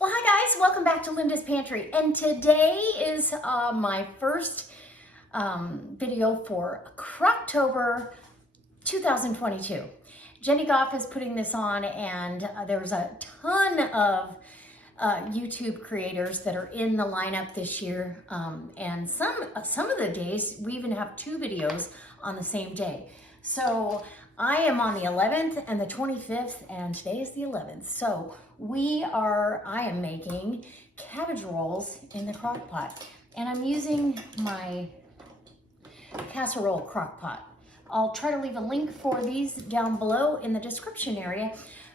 Well, hi guys, welcome back to Linda's Pantry. And today is my first video for Crocktober 2022. Jenny Goff is putting this on, and there's a ton of YouTube creators that are in the lineup this year. And some of the days, we even have 2 videos on the same day. So I am on the 11th and the 25th, and today is the 11th. So I am making cabbage rolls in the crock pot. And I'm using my casserole crock pot. I'll try to leave a link for these down below in the description area.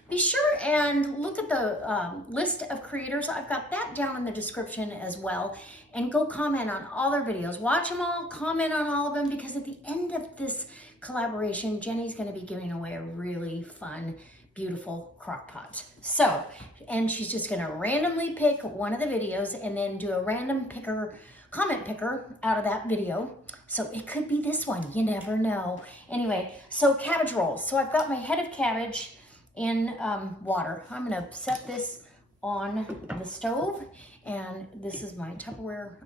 Be sure and look at the list of creators. I've got that down in the description as well. And go comment on all their videos. Watch them all, comment on all of them, because at the end of this collaboration, Jenny's going to be giving away a really fun, beautiful crock pot. So, and she's just going to randomly pick one of the videos and then do a random comment picker out of that video. So it could be this one, you never know. Anyway, so cabbage rolls. So I've got my head of cabbage in water. I'm going to set this on the stove, and this is my Tupperware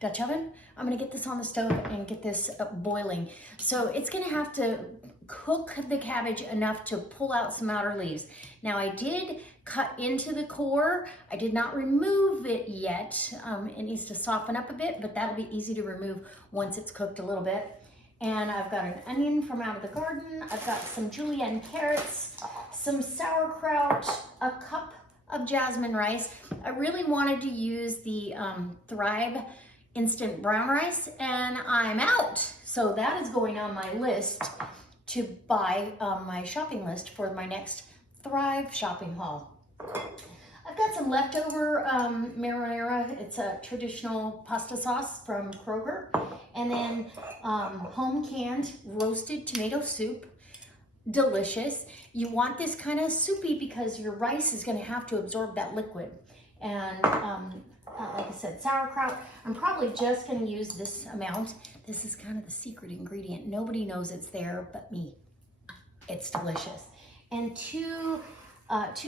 Dutch oven. I'm going to get this on the stove and get this boiling. So it's going to have to cook the cabbage enough to pull out some outer leaves. Now I did cut into the core. I did not remove it yet. It needs to soften up a bit, but that'll be easy to remove once it's cooked a little bit. And I've got an onion from out of the garden. I've got some julienne carrots, some sauerkraut, a cup of jasmine rice. I really wanted to use the Thrive instant brown rice, and I'm out. So that is going on my list to buy, my shopping list for my next Thrive shopping haul. I've got some leftover marinara. It's a traditional pasta sauce from Kroger. And then home canned roasted tomato soup. Delicious. You want this kind of soupy because your rice is going to have to absorb that liquid. And like I said, sauerkraut. I'm probably just going to use this amount. This is kind of the secret ingredient. Nobody knows it's there but me. It's delicious. And two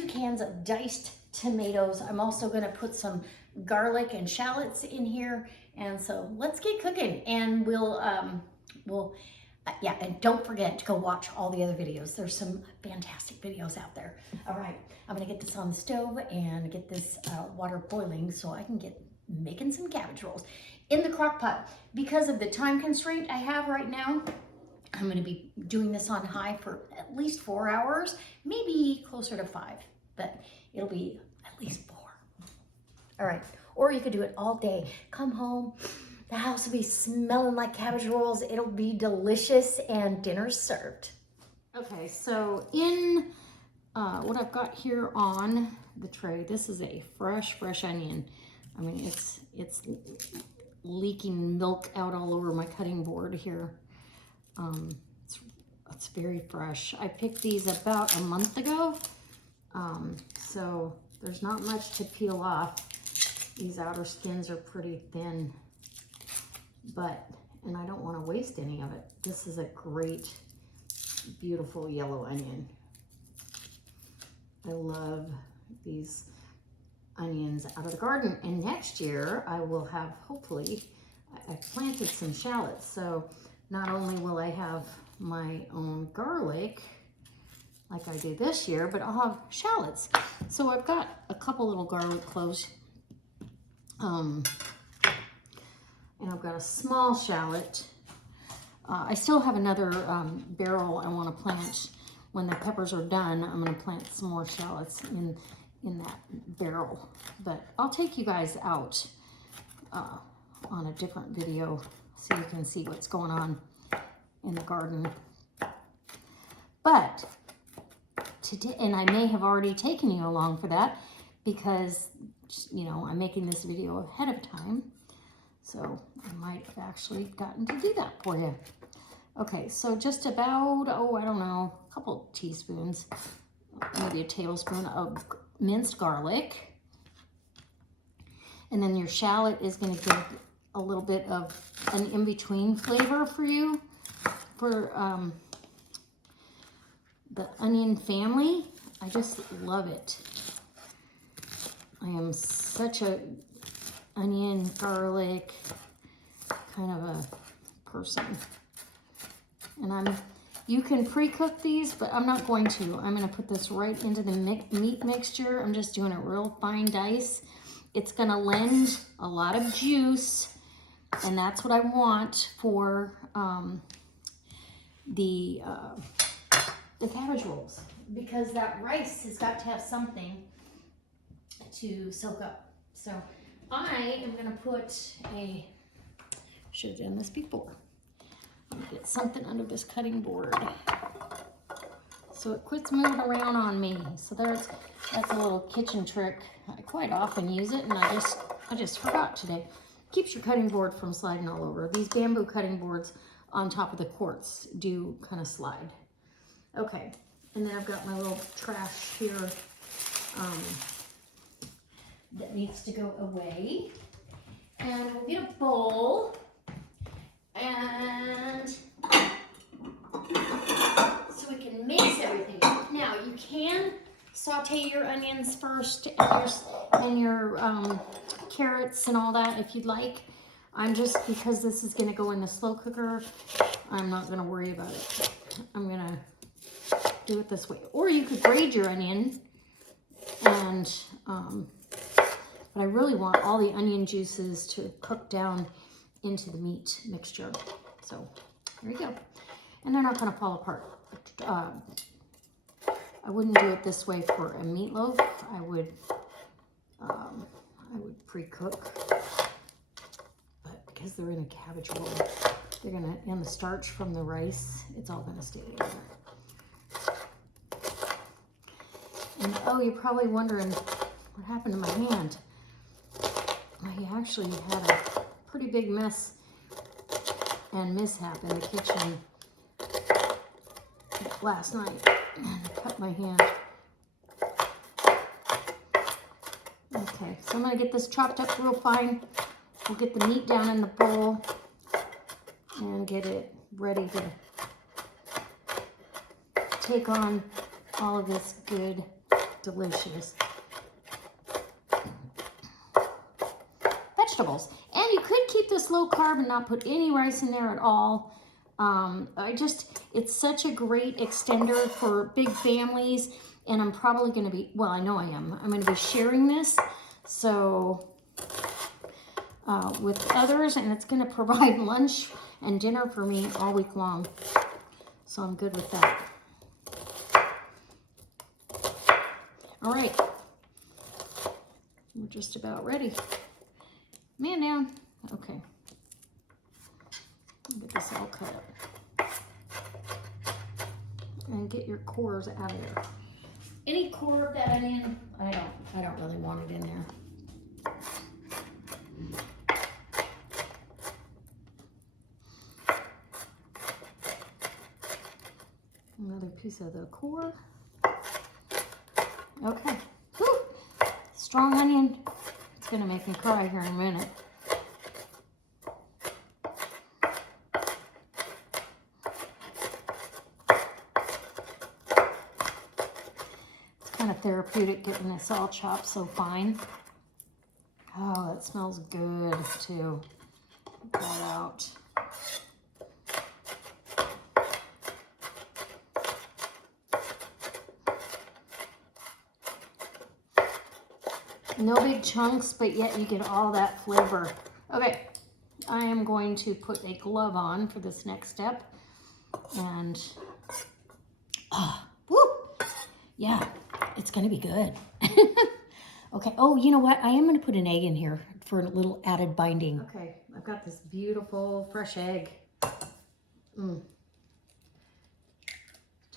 cans of diced tomatoes. I'm also going to put some garlic and shallots in here. And so let's get cooking, and yeah, and don't forget to go watch all the other videos. There's some fantastic videos out there. All right, I'm gonna get this on the stove and get this water boiling so I can get making some cabbage rolls in the crock pot. Because of the time constraint I have right now, I'm gonna be doing this on high for at least 4 hours, maybe closer to 5, but it'll be at least 4. All right, or you could do it all day. Come home, the house will be smelling like cabbage rolls. It'll be delicious, and dinner's served. Okay, so in what I've got here on the tray, this is a fresh onion. I mean, it's leaking milk out all over my cutting board here. It's very fresh. I picked these about a month ago, so there's not much to peel off. These outer skins are pretty thin, and I don't want to waste any of it. This is a great, beautiful yellow onion. I love these onions out of the garden. And next year I will have, hopefully, I planted some shallots. So not only will I have my own garlic like I do this year, but I'll have shallots. So I've got a couple little garlic cloves. And I've got a small shallot. I still have another barrel I want to plant. When the peppers are done, I'm going to plant some more shallots in that barrel. But I'll take you guys out on a different video so you can see what's going on in the garden. But today, and I may have already taken you along for that because, you know, I'm making this video ahead of time. So I might have actually gotten to do that for you. Okay, so just about, I don't know, a couple teaspoons, maybe a tablespoon of minced garlic. And then your shallot is going to give a little bit of an in-between flavor for you, for the onion family. I just love it. I am such a onion, garlic kind of a person. And you can pre-cook these, but I'm not going to. I'm going to put this right into the meat mixture. I'm just doing a real fine dice. It's going to lend a lot of juice, and that's what I want for the cabbage rolls, because that rice has got to have something to soak up. So I am going to put should have done this before. I'm gonna get something under this cutting board so it quits moving around on me. So that's a little kitchen trick. I quite often use it, and I just forgot today. Keeps your cutting board from sliding all over. These bamboo cutting boards on top of the quartz do kind of slide. Okay, and then I've got my little trash here that needs to go away. And we'll get a bowl. And so we can mix everything. Now you can saute your onions first and your carrots and all that if you'd like. I'm just, because this is going to go in the slow cooker, I'm not going to worry about it. I'm going to do it this way. Or you could grate your onion, and but I really want all the onion juices to cook down into the meat mixture. So there you go. And they're not going to fall apart. I wouldn't do it this way for a meatloaf. I would pre-cook, but because they're in a cabbage roll, they're gonna, and the starch from the rice, it's all gonna stay together. And oh, you're probably wondering what happened to my hand. I actually had a pretty big mess and mishap in the kitchen last night, and cut my hand. Okay, so I'm gonna get this chopped up real fine. We'll get the meat down in the bowl and get it ready to take on all of this good, delicious vegetables. And you could keep this low carb and not put any rice in there at all. It's such a great extender for big families, and I'm probably going to be, well, I know I am. I'm going to be sharing this, so with others, and it's going to provide lunch and dinner for me all week long. So I'm good with that. All right, we're just about ready. Man down. Okay. Get this all cut up. And get your cores out of there. Any core of that onion, I don't really want it in there. Another piece of the core. Okay. Whew. Strong onion. It's gonna make me cry here in a minute. Kind of therapeutic getting this all chopped so fine. Oh, that smells good too. Get that out. No big chunks, but yet you get all that flavor. Okay, I am going to put a glove on for this next step. And, woo, yeah. It's going to be good. Okay. Oh, you know what? I am going to put an egg in here for a little added binding. Okay. I've got this beautiful fresh egg.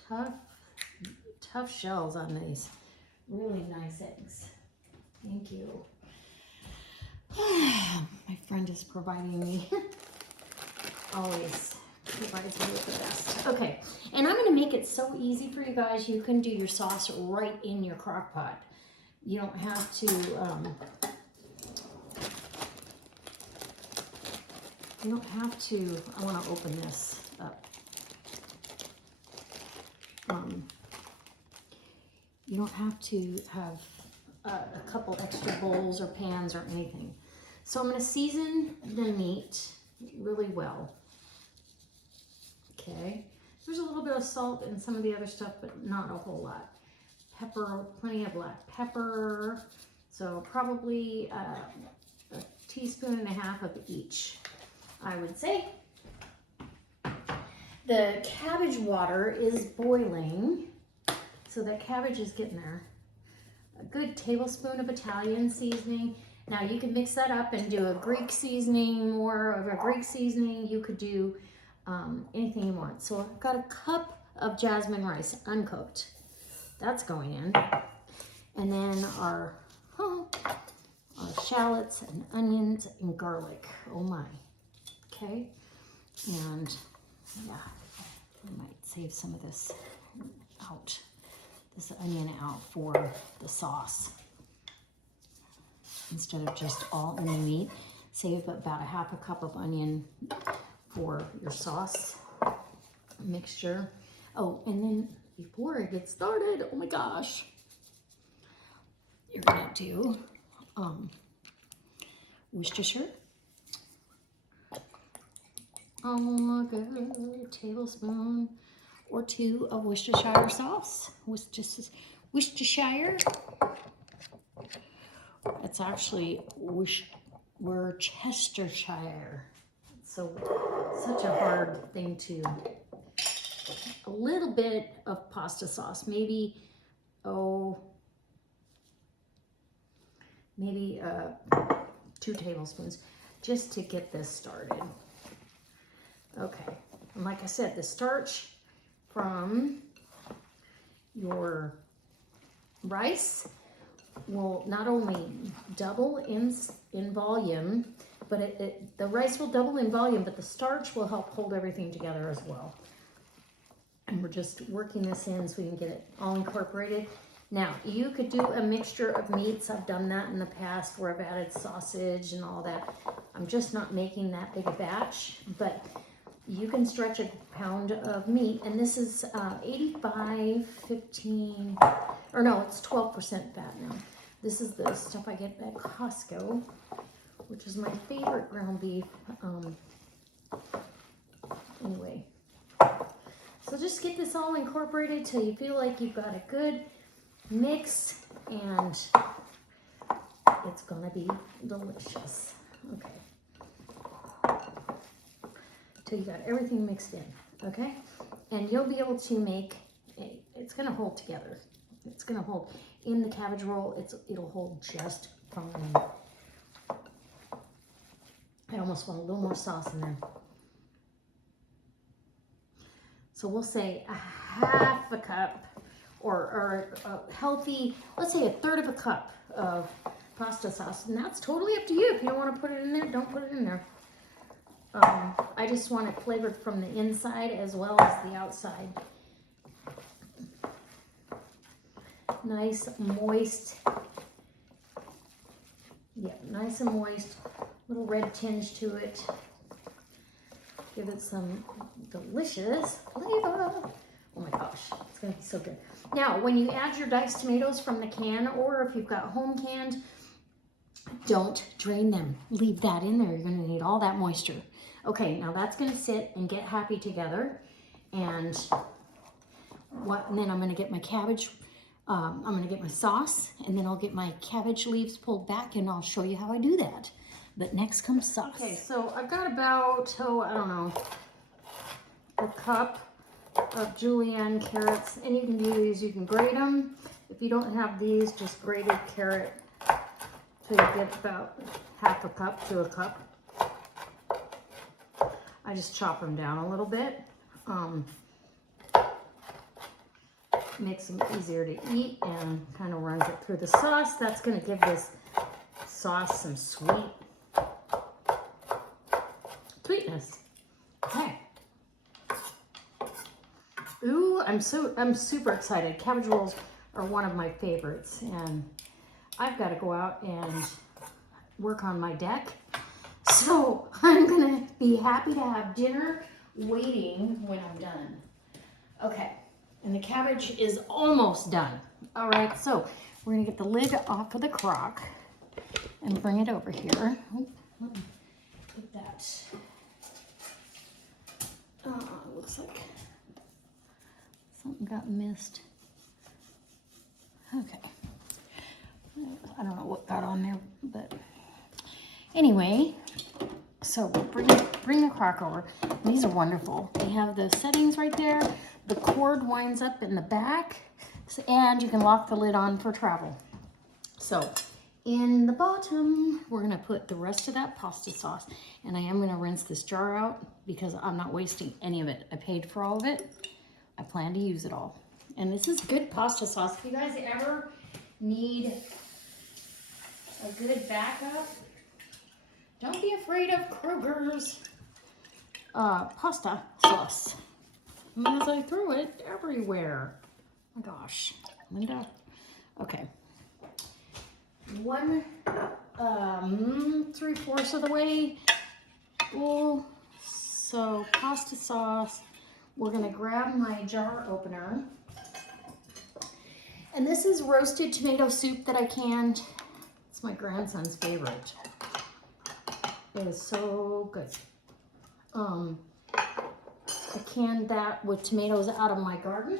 Tough shells on these. Really nice eggs. Thank you. My friend is providing me. Always provides me with the best. Okay, and I'm going to make it so easy for you guys. You can do your sauce right in your crock pot. You don't have to, I want to open this up. You don't have to have a couple extra bowls or pans or anything. So I'm going to season the meat really well. Okay. There's a little bit of salt and some of the other stuff, but not a whole lot. Pepper, plenty of black pepper. So probably a teaspoon and a half of each, I would say. The cabbage water is boiling, so that cabbage is getting there. A good tablespoon of Italian seasoning. Now you can mix that up and do a Greek seasoning, more of a Greek seasoning. You could do anything you want. So I've got a cup of jasmine rice, uncooked. That's going in. And then our shallots and onions and garlic. Oh my. Okay. And yeah, I might save some of this out. This onion out for the sauce. Instead of just all in the meat, save about a half a cup of onion for your sauce mixture. Oh, and then before I get started, oh my gosh, you're gonna do Worcestershire. Oh my god, a tablespoon or two of Worcestershire sauce. Worcestershire. It's actually Worcestershire. So such a hard thing to. A little bit of pasta sauce, maybe 2 tablespoons, just to get this started. Okay, and like I said, the starch from your rice will not only double in volume, but the rice will double in volume, but the starch will help hold everything together as well. And we're just working this in so we can get it all incorporated. Now, you could do a mixture of meats. I've done that in the past where I've added sausage and all that. I'm just not making that big a batch, but you can stretch a pound of meat, and this is 15, or no, it's 12% fat now. This is the stuff I get at Costco, which is my favorite ground beef. Anyway, so just get this all incorporated till you feel like you've got a good mix, and it's gonna be delicious. Okay. Till you got everything mixed in, okay? And you'll be able to make, it's gonna hold together. It's gonna hold in the cabbage roll. It'll hold just fine. I almost want a little more sauce in there. So we'll say a half a cup or a healthy, let's say a third of a cup of pasta sauce. And that's totally up to you. If you don't want to put it in there, don't put it in there. I just want it flavored from the inside as well as the outside. Nice, moist. Yeah, nice and moist. Little red tinge to it. Give it some delicious flavor. Oh my gosh, it's gonna be so good. Now, when you add your diced tomatoes from the can, or if you've got home canned, don't drain them. Leave that in there. You're gonna need all that moisture. Okay, now that's gonna sit and get happy together. And then I'm gonna get my cabbage, I'm gonna get my sauce, and then I'll get my cabbage leaves pulled back, and I'll show you how I do that. But next comes sauce. Okay, so I've got about, I don't know, a cup of julienne carrots. And you can do these, you can grate them. If you don't have these, just grated carrot till you get about half a cup to a cup. I just chop them down a little bit. Makes them easier to eat and kind of runs it through the sauce. That's gonna give this sauce some sweetness. Okay. Ooh, I'm super excited. Cabbage rolls are one of my favorites, and I've got to go out and work on my deck. So I'm gonna be happy to have dinner waiting when I'm done. Okay, and the cabbage is almost done. All right, so we're gonna get the lid off of the crock and bring it over here. Oop, let me put that. Looks like something got missed. Okay. I don't know what got on there, but anyway, so bring the crock over. These are wonderful. They have the settings right there. The cord winds up in the back, and you can lock the lid on for travel. So in the bottom, we're gonna put the rest of that pasta sauce, and I am gonna rinse this jar out because I'm not wasting any of it. I paid for all of it. I plan to use it all. And this is good pasta sauce. If you guys ever need a good backup, don't be afraid of Kroger's pasta sauce. As I threw it everywhere. Oh my gosh, Linda. Okay. 3/4 of the way. Oh, so pasta sauce. We're gonna grab my jar opener. And this is roasted tomato soup that I canned. It's my grandson's favorite. It is so good. I canned that with tomatoes out of my garden.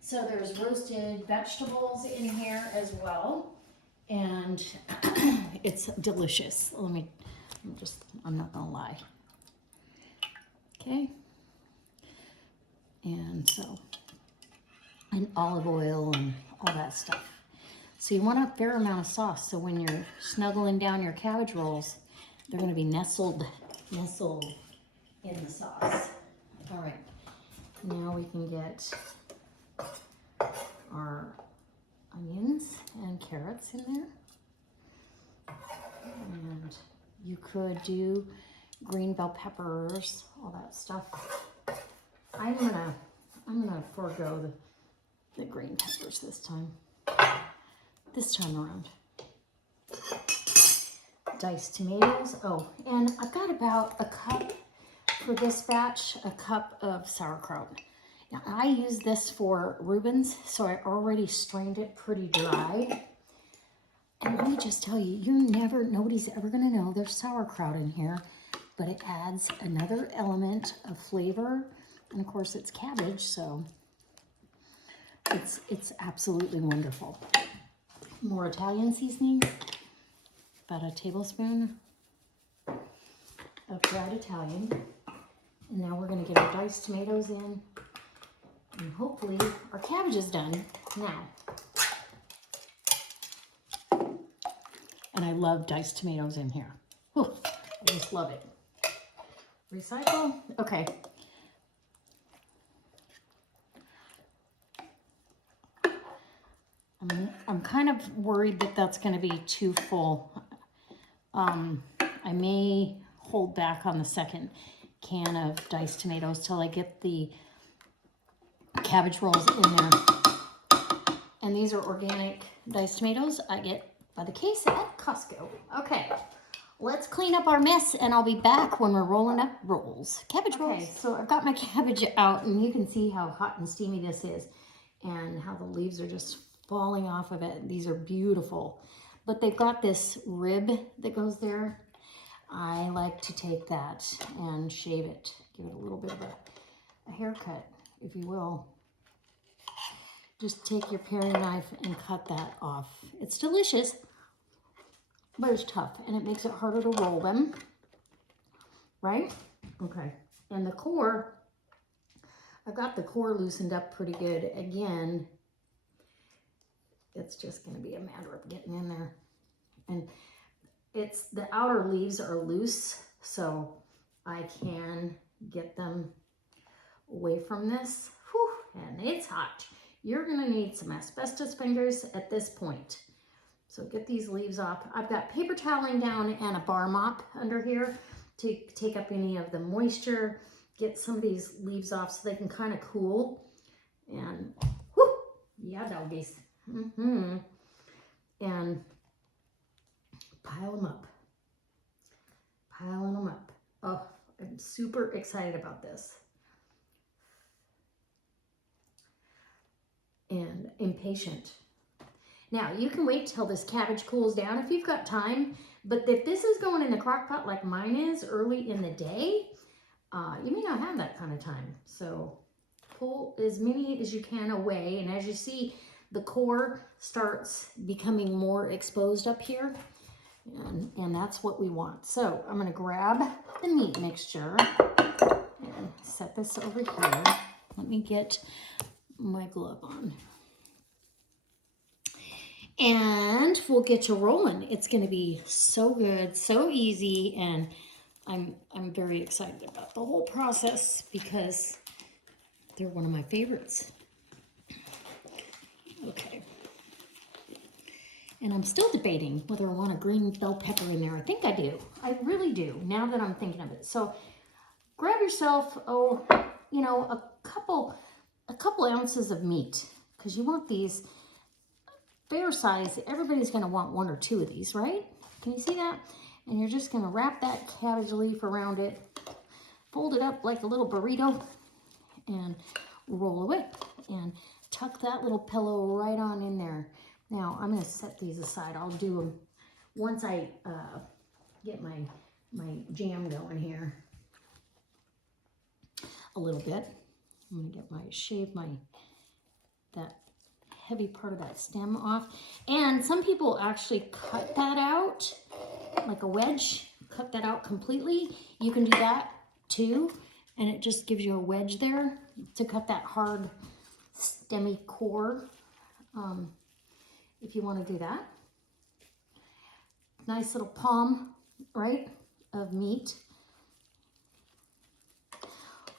So there's roasted vegetables in here as well. And it's delicious. I'm not gonna lie. Okay. And so, and olive oil and all that stuff. So you want a fair amount of sauce. So when you're snuggling down your cabbage rolls, they're gonna be nestled in the sauce. All right, now we can get our onions and carrots in there. And you could do green bell peppers, all that stuff. I'm gonna forego the green peppers this time around. Diced tomatoes. Oh, and I've got about a cup for this batch, a cup of sauerkraut. Now I use this for Reubens, so I already strained it pretty dry. And let me just tell you, nobody's ever gonna know there's sauerkraut in here, but it adds another element of flavor. And of course it's cabbage, so it's absolutely wonderful. More Italian seasoning, about a tablespoon of dried Italian. And now we're gonna get our diced tomatoes in, and hopefully our cabbage is done now. And I love diced tomatoes in here. Whew, I just love it. Recycle, okay. I'm kind of worried that that's gonna be too full. I may hold back on the second can of diced tomatoes till I get the cabbage rolls in there. And these are organic diced tomatoes I get by the case at Costco. Okay, let's clean up our mess and I'll be back when we're rolling up rolls. Cabbage rolls. Okay, so I've got my cabbage out and you can see how hot and steamy this is and how the leaves are just falling off of it. These are beautiful, but they've got this rib that goes there. I like to take that and shave it, give it a little bit of a haircut, if you will. Just take your paring knife and cut that off. It's delicious, but it's tough and it makes it harder to roll them, right? Okay, and the core, I've got the core loosened up pretty good. Again, it's just gonna be a matter of getting in there. And the outer leaves are loose, so I can get them away from this. Whew, and it's hot. You're gonna need some asbestos fingers at this point. So get these leaves off. I've got paper toweling down and a bar mop under here to take up any of the moisture, get some of these leaves off so they can kind of cool. And whew, yeah, doggies. And pile them up. Piling them up. Oh, I'm super excited about this. And impatient. Now, you can wait till this cabbage cools down if you've got time, but if this is going in the crock pot like mine is early in the day, you may not have that kind of time. So pull as many as you can away, and as you see, the core starts becoming more exposed up here, and that's what we want. So I'm going to grab the meat mixture and set this over here. Let me get my glove on. And we'll get you rolling. It's going to be so good, so easy, and I'm very excited about the whole process because they're one of my favorites. Okay. And I'm still debating whether I want a green bell pepper in there. I think I do. I really do, now that I'm thinking of it. So grab yourself, you know, a couple ounces of meat, because you want these fair size. Everybody's going to want 1 or 2 of these, right? Can you see that? And you're just going to wrap that cabbage leaf around it, fold it up like a little burrito, and roll away. And tuck that little pillow right on in there. Now, I'm going to set these aside. I'll do them once I get my jam going here a little bit. I'm going to get shave that heavy part of that stem off. And some people actually cut that out like a wedge, cut that out completely. You can do that too, and it just gives you a wedge there to cut that hard stemmy core, if you want to do that. Nice little palm, right, of meat.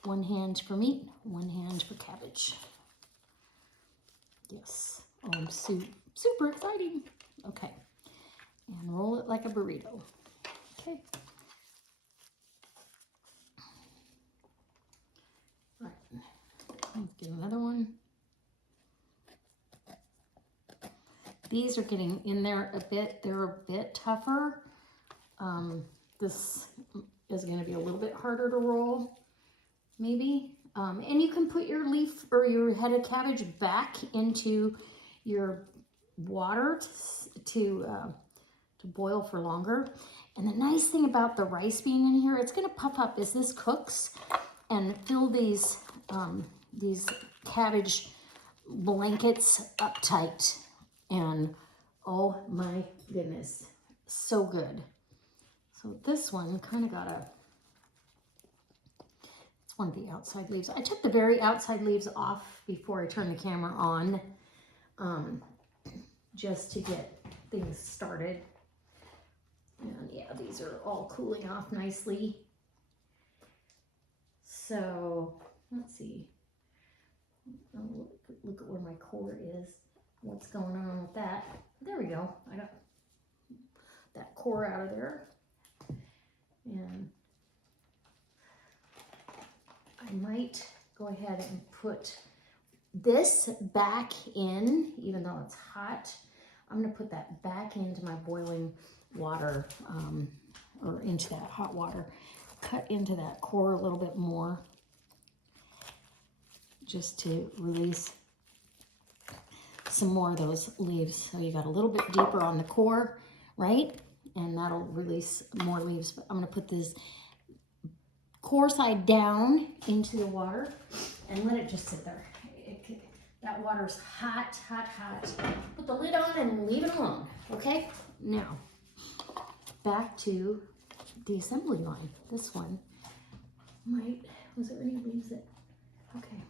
1 hand for meat, 1 hand for cabbage. Yes. Oh, I'm super exciting. Okay. And roll it like a burrito. Okay. All right. Let's get another one. These are getting in there a bit. They're a bit tougher. This is going to be a little bit harder to roll, maybe. And you can put your leaf or your head of cabbage back into your water to boil for longer. And the nice thing about the rice being in here, it's going to puff up as this cooks and fill these cabbage blankets up tight. And oh my goodness, so good. So this one kind of got it's one of the outside leaves. I took the very outside leaves off before I turned the camera on, just to get things started. And yeah, these are all cooling off nicely. So let's see. Look at where my core is. What's going on with that? There we go. I got that core out of there. And I might go ahead and put this back in, even though it's hot. I'm going to put that back into my boiling water, or into that hot water. Cut into that core a little bit more, just to release some more of those leaves. So you got a little bit deeper on the core, right? And that'll release more leaves. But I'm going to put this core side down into the water and let it just sit there. That water's hot, hot, hot. Put the lid on and leave it alone, okay? Now, back to the assembly line. This one was there any leaves that, okay.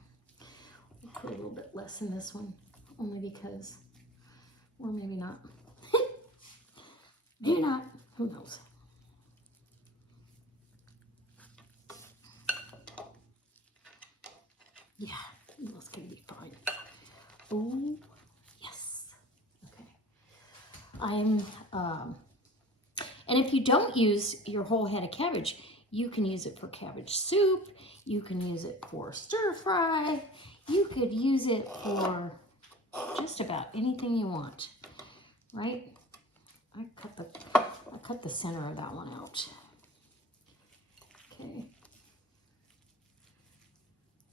We'll put a little bit less in this one, only because, or maybe not. Maybe not, who knows? Yeah, that's gonna be fine. Oh, yes. Okay. And if you don't use your whole head of cabbage, you can use it for cabbage soup. You can use it for stir fry. You could use it for just about anything you want, right? I cut the center of that one out. Okay.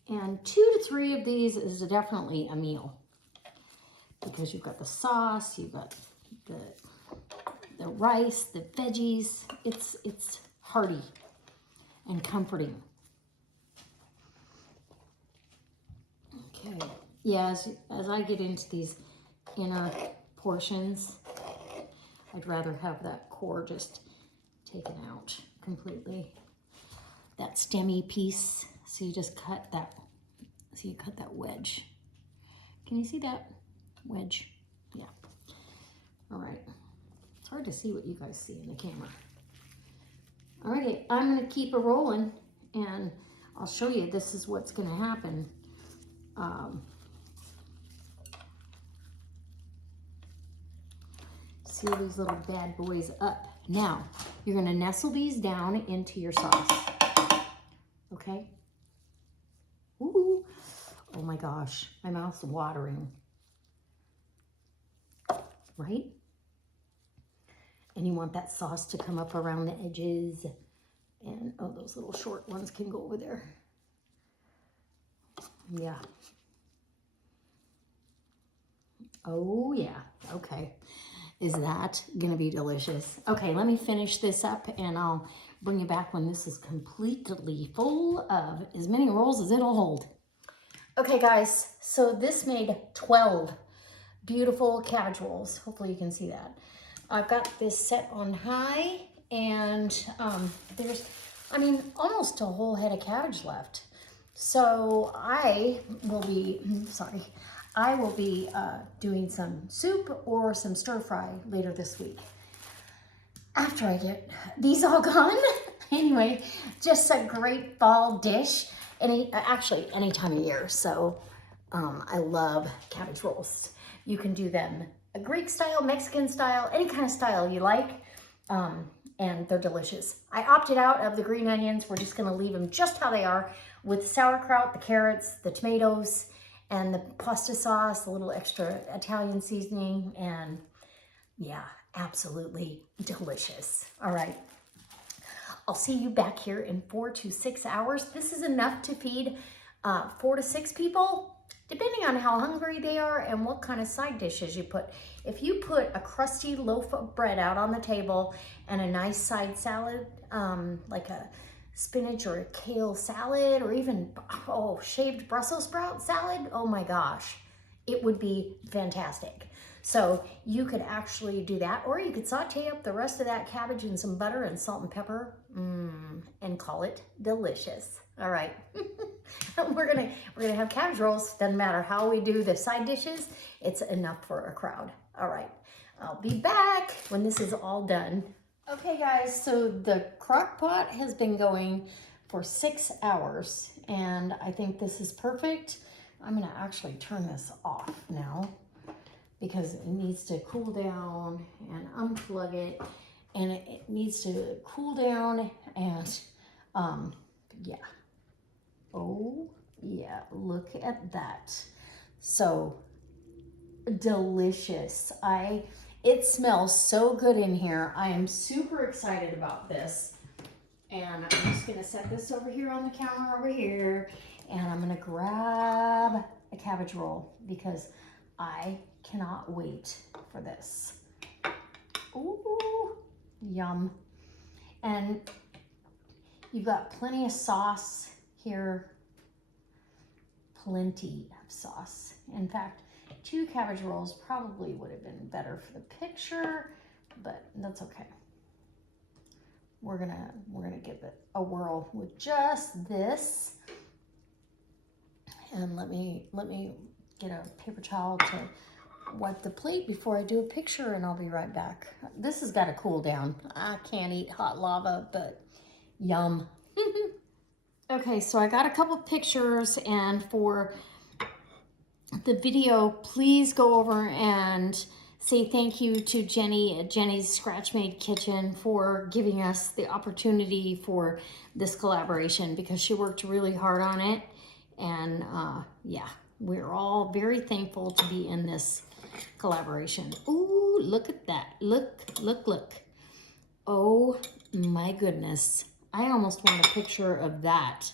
And 2 to 3 of these is definitely a meal. because you've got the sauce, you've got the rice, the veggies. It's hearty and comforting. Okay, yeah, as I get into these inner portions, I'd rather have that core just taken out completely. That stemmy piece, so you just cut that, so you cut that wedge. Can you see that wedge? Yeah. All right. It's hard to see what you guys see in the camera. Alrighty, I'm gonna keep it rolling and I'll show you this is what's gonna happen. Seal these little bad boys up. Now, you're gonna nestle these down into your sauce. Okay? Ooh, oh my gosh, my mouth's watering. Right? And you want that sauce to come up around the edges. And, oh, those little short ones can go over there. Yeah. Oh, yeah. Okay. Is that gonna be delicious? Okay, let me finish this up and I'll bring you back when this is completely full of as many rolls as it'll hold. Okay, guys, so this made 12 beautiful cabbage rolls. Hopefully you can see that. I've got this set on high and there's, I mean, almost a whole head of cabbage left. So I will be, doing some soup or some stir fry later this week. After I get these all gone. Anyway, just a great fall dish. Actually, any time of year. So I love cabbage rolls. You can do them a Greek style, Mexican style, any kind of style you like. And they're delicious. I opted out of the green onions. We're just gonna leave them just how they are with sauerkraut, the carrots, the tomatoes, and the pasta sauce, a little extra Italian seasoning, and yeah, absolutely delicious. All right, I'll see you back here in 4 to 6 hours. This is enough to feed 4 to 6 people, depending on how hungry they are and what kind of side dishes you put. If you put a crusty loaf of bread out on the table and a nice side salad, like a spinach or a kale salad, or even, oh, shaved Brussels sprout salad, oh my gosh, it would be fantastic. So you could actually do that, or you could saute up the rest of that cabbage in some butter and salt and pepper, and call it delicious. All right, we're gonna have cabbage rolls. Doesn't matter how we do the side dishes, it's enough for a crowd. All right, I'll be back when this is all done. Okay guys, so the crock pot has been going for 6 hours and I think this is perfect. I'm gonna actually turn this off now because it needs to cool down and unplug it, and it needs to cool down and yeah. Oh yeah, look at that. So delicious. It smells so good in here. I am super excited about this. And I'm just gonna set this over here on the counter over here, and I'm gonna grab a cabbage roll because I cannot wait for this. Ooh, yum. And you've got plenty of sauce here. Plenty of sauce. In fact, 2 cabbage rolls probably would have been better for the picture, but that's okay. We're gonna give it a whirl with just this. And let me get a paper towel to wipe the plate before I do a picture, and I'll be right back. This has got to cool down. I can't eat hot lava, but yum. Okay, so I got a couple pictures, and for the video, please go over and say thank you to Jenny at Jenny's Scratch Made Kitchen for giving us the opportunity for this collaboration, because she worked really hard on it. And yeah, we're all very thankful to be in this collaboration. Ooh, look at that. Look. Oh my goodness. I almost want a picture of that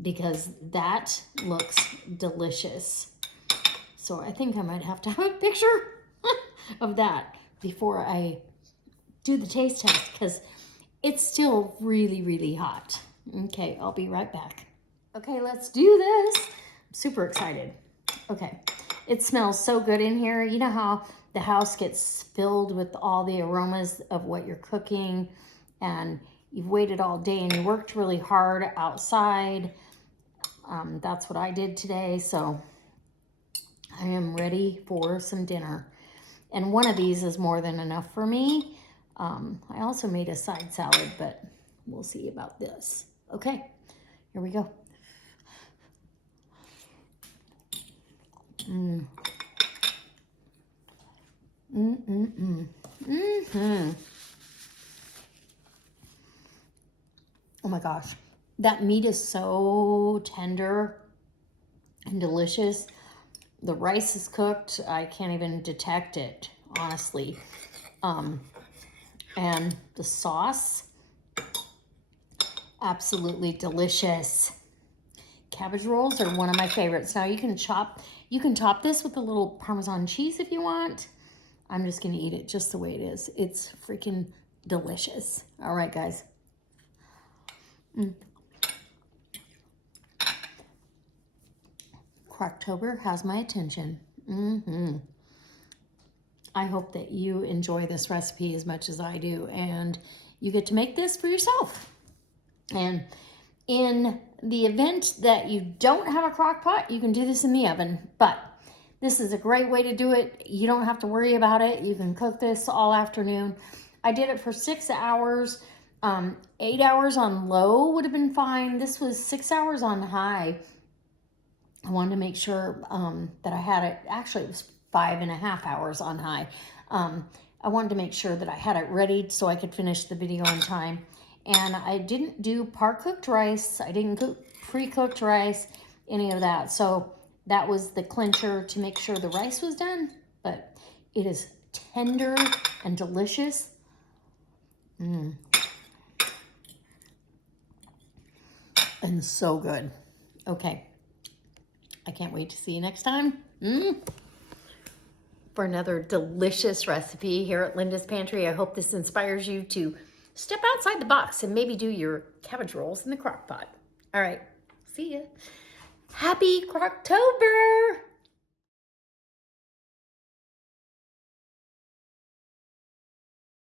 because that looks delicious. So I think I might have to have a picture of that before I do the taste test, because it's still really, really hot. Okay, I'll be right back. Okay, let's do this. I'm super excited. Okay, it smells so good in here. You know how the house gets filled with all the aromas of what you're cooking, and you've waited all day and you worked really hard outside. That's what I did today, so I am ready for some dinner. And one of these is more than enough for me. I also made a side salad, but we'll see about this. Okay, here we go. Oh my gosh, that meat is so tender and delicious. The rice is cooked. I can't even detect it, honestly. And the sauce, absolutely delicious. Cabbage rolls are one of my favorites. Now you can top this with a little Parmesan cheese if you want. I'm just gonna eat it just the way it is. It's freaking delicious. All right, guys. Crocktober has my attention. I hope that you enjoy this recipe as much as I do, and you get to make this for yourself. And in the event that you don't have a crock pot, you can do this in the oven, but this is a great way to do it. You don't have to worry about it. You can cook this all afternoon. I did it for 6 hours. 8 hours on low would have been fine. This was 6 hours on high. I wanted to make sure that I had it. Actually, it was 5.5 hours on high. I wanted to make sure that I had it ready so I could finish the video on time. And I didn't do par-cooked rice. I didn't cook pre-cooked rice, any of that. So that was the clincher to make sure the rice was done. But it is tender and delicious. And so good. Okay. I can't wait to see you next time. For another delicious recipe here at Linda's Pantry. I hope this inspires you to step outside the box and maybe do your cabbage rolls in the crock pot. All right, see ya. Happy Crocktober!